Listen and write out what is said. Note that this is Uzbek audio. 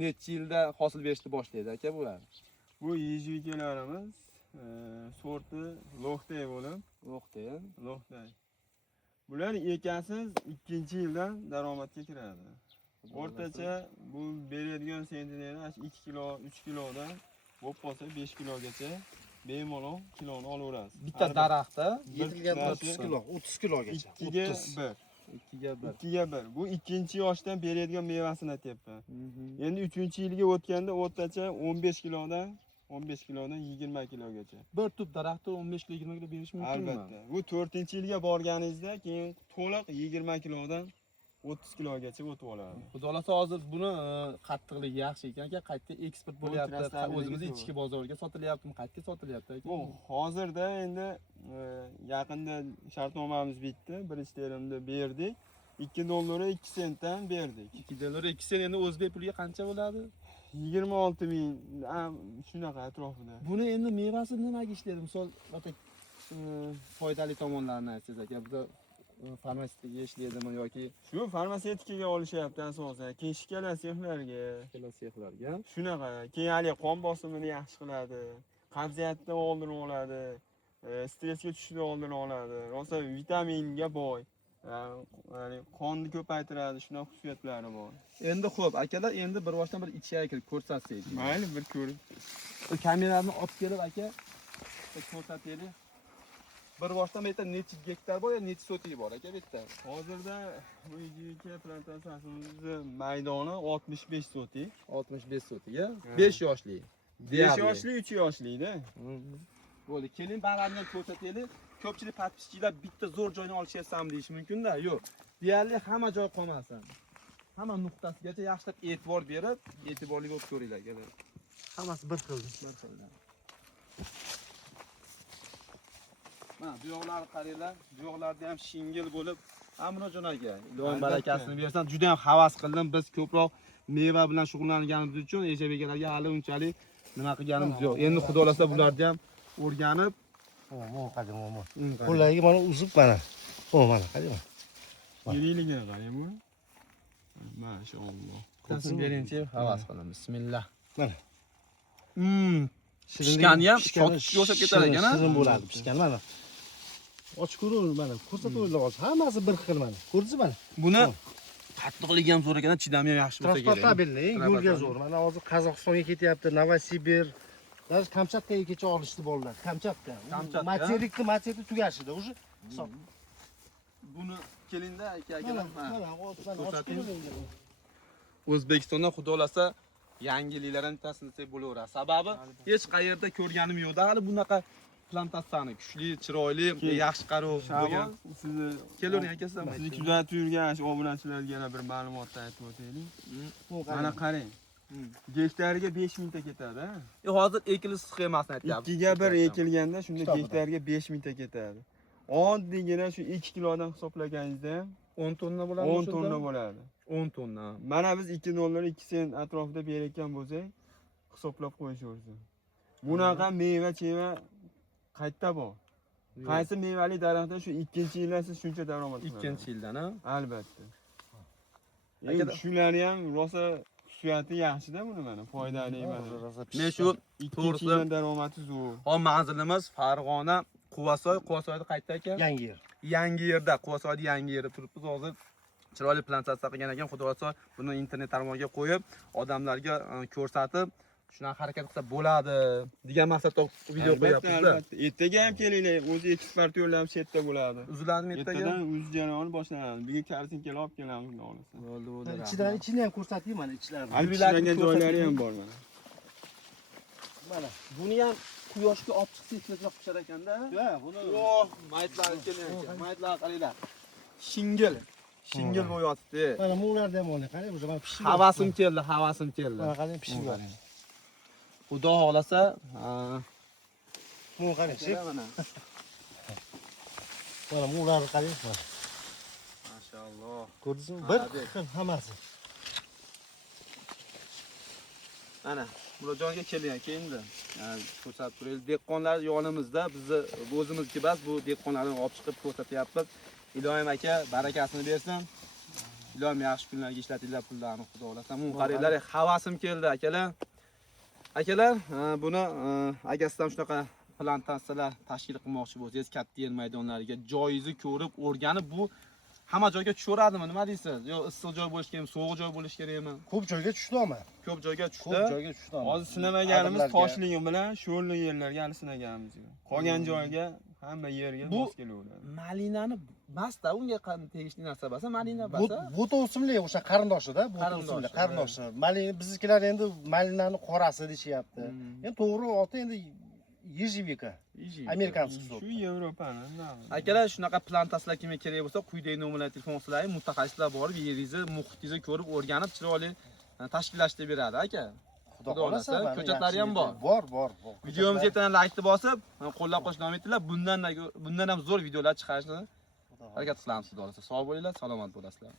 Necha yilda hosil berishni boshlaydi aka bular? Bu yejuvikalarimiz sorti Lo'xtay bo'lib, Lo'xtay. Bular ekasiz 2-yildan daromadga kiradi. O'rtacha bu beradigan sentneri 2 kilo, 3 kilodan bo'lib qolsa 5 kilogacha bemalol kiloni olaverasiz. Bitta daraxtda yetilgan 30 kilo, 30 kilogacha. 2ga 1. Bu 2-yoshdan beradigan mevasini aytyapman. Endi 3-yilga o'tganda o'rtacha 15 kilodan 20 kilogacha. Bir tub daraxtda 15 kilo 20 kilo berish mumkinmi? Albatta. Bu 4-yilga borganingizda keyin to'liq 20 kilodan 30 kilogacha o'tib oladi. Xudo xolasa hozir buni qattiqligi yaxshi ekan aka, qayerda eksport bo'lyapti, o'zimiz ichki bozorga sotilyaptimi, qayerga sotilyapti aka? Bu hozirda endi yaqinda shartnomamiz bitdi. Birinchi terimda berdik. $2 2 sentdan berdik. $2 2 sent endi o'zbek puliga qancha bo'ladi? 26.000 shunaqa atrofida. Buni endi mevasi nimaga ishlaydi? Misol, foydali tomonlarini aytsangiz aka, bizda farmatsevtika ishlaydimi yoki shu farmatsevtikaga olishyapti asosan. Keyin shikala sexlarga. Shunaqa. Keyin hali qon bosimini yaxshi qiladi, qabziyatni oldini oladi, stressga tushishni oldini oladi. Rosa vitaminga boy. Ya'ni qonni ko'paytiradi, shunaqa xususiyatlari bor. Endi xo'p, akalar, endi bir boshdan bir ichga kirib ko'rsatsangiz. Mayli, bir ko'rib. Kamerani olib kelib aka, ko'rsataylik. Bir boshdan bitta necha gektar bor, necha sotik bor aka bitta? Hozirda bu yejuvika plantatsiyamizni maydoni 65 sotik. 65 sotik, 5 yoshli. 5 yoshli, 3 yoshli-da. Bo'ldi, keling balanddan ko'rsataylik. Ko'pchilik podpischiklar bitta zo'r joyni olishyapsan deyish mumkin-da. Yo'q. Deyarli hamma joy qolmasin. Hamma nuqtasigacha yaxshilab e'tibor berib, e'tiborli bo'lib ko'ringlar akalar. Hammasi bir xil. Mana bu yoqlarni qaranglar. Bu yoqlarda ham shingil bo'lib, Amrojon aka, Ilohim barakasini bersin. Juda ham havas qildim. Biz ko'proq meva bilan shug'ullanganimiz uchun ejabekalarga hali unchalik nima qilganimiz yo'q. Endi xudo xolasa bularni ham o'rganib, Qo'llariga mana uzib mana. Mana qarang. Yiriligini qarang bu. Maşallah. Tasmin berinchi havas qilaman. Bismillah. Mana. Pishgani ham shotishga o'xshab ketar ekan, ha? Shirin bo'ladi, pishgani mana. Ochib ko'ring mana, ko'rsatuvlar hozir. Hammasi bir xil mana. Ko'rdingiz mana? Buni qattiqligi ham zo'r ekan, chidami ham yaxshi bo'lsa kerak. Transportabilniy, yo'lga zo'r. Mana hozir Qozog'istonga ketyapti, Novosibir, даже Kamchatkaga kecha olishdi bolalar. Kamchatka. Materikni tugashida уже. Buni kelingda aka-akalar. Mana ochib ko'ring. O'zbekistonda xudo xolasa yangiliklarni tasdiqlasa bo'laveradi. Sababi hech qayerda ko'rganim yo'qda hali bunaqa plantatsiyani kuchli, chiroyli, yaxshi qarov bo'lgan. Sizni Kelavering aka, sizlar. Sizni kuzatib yurgan obunachilarga yana bir ma'lumotni aytib o'taylik. Mana qarang. Gektariga 5000 ta ketadi, ha? Hozir ekilish sxemasini aytyapman. 2ga 1 ekilganda shunda gektariga 5000 ta ketadi. Oddiygina shu 2 kilodan hisoblaganingizda 10 tonna bo'ladi. 10 tonna bo'ladi. 10 tonna. Mana biz $2 2 sent atrofida berayotgan bo'lsak, hisoblab qo'yishingiz. Bunaqa meva-cheva qayerda bor? Qaysi mevali daraxtda shu 2-yilda siz shuncha daromad qilasiz? 2-yildan, ha? Albatta. Shularni ham rosa xususiyati yaxshi-da buni mana, foydali mana. Men shu 2-yildan daromadi zo'r. Hozir manzilimiz Farg'ona, Quvasoy, Quvasoyda qayerda ekan? Yangi yer. Yangi yerda, Quvasoyda yangi yerda turibmiz hozir. Chiroyli plantatsiya qilgan ekan, xudo xolasa buni internet tarmog'iga qo'yib, odamlarga ko'rsatib, shunaqa harakat qilsa bo'ladi degan maqsadda video qo'yapmiz-da. Ertaga ham kelinglar, o'zi eksportyorlar ham chetda bo'ladi. Uziladimi ertaga? Ertadan uz jarayoni boshlanadi. Birga kartinkalar olib kelamiz, xudo xolasa. Bo'ldi. Ichini ham ko'rsataymi mana ichlarini. Albiladigan joylari ham bor mana. Mana. Buni ham quyoshga olib chiqsangiz tezroq pishar ekanda. Ha, buni. Yo'q, maytlar keling aka. Maytlar qaranglar. Shingil bo'yotdi. Mana bularni ham oling, qarang, o'sha mana pishib. Havasim keldi. Mana qarang, pishib qoldi. Xudo xolasa, Buni qarang, mana. Mana bularni qarang. Maşallah. Ko'rdingizmi? Bir xil hammasi. Mana, Murodjonga keling aka endi. Ko'rsatib turaylik. Dehqonlar yonimizda, bizni o'zimizniki bas, bu dehqonlarni olib chiqib ko'rsatyapmiz. Ilohim aka barakasini bersin. Ilohim yaxshi kunlarga ishlatinglar pullarni, xudo xolasa. Bu qaranglar, havasim keldi akalar. Akalar, buni agar sizlar shunaqa plantatsiyalar tashkil qilmoqchi bo'lsangiz, katta yer maydonlariga joyizni ko'rib, o'rganib, bu hamma joyga tushaveradimi? Nima deysiz? Yo issiq joy bo'lish kerakmi, sovuq joy bo'lish kerakmi? Ko'p joyga tushdi ama. Ko'p joyga tushdi. Ko'p joyga tushdi. Hozir sinamaganimiz toshli bilan sho'rli yerlarga hali sinaganimiz yo'q. Qolgan joyga hamma yerga mos kelaveradi. Malinani basda unga tegishli narsa basa, malina basa. Bu o'simlik o'sha qarindoshida, bu o'simlik qarindoshi. Malina biznikilar endi malinani qorasi deyapti. Endi to'g'ri oti endi yejivika. Amerikanskiy sort. Shu Yevropani. Akalar, shunaqa plantatsiyalar kimga kerak bo'lsa, quyidagi nomerlarga telefon qiling, mutaxassislar borib, yeringizni, muhitingizni ko'rib, o'rganib, chiroyli tashkillashtirib beradi, aka. Xudo xolasa, ko'chatlari ham bor. Bor. Videomizga yana like bosib, qo'llab-quvvatlash davom etinglar. Bundan ham zo'r videolar chiqarishni harakat qilamiz, xudo xolasa. Sog' bo'linglar, salomat bo'lasizlar.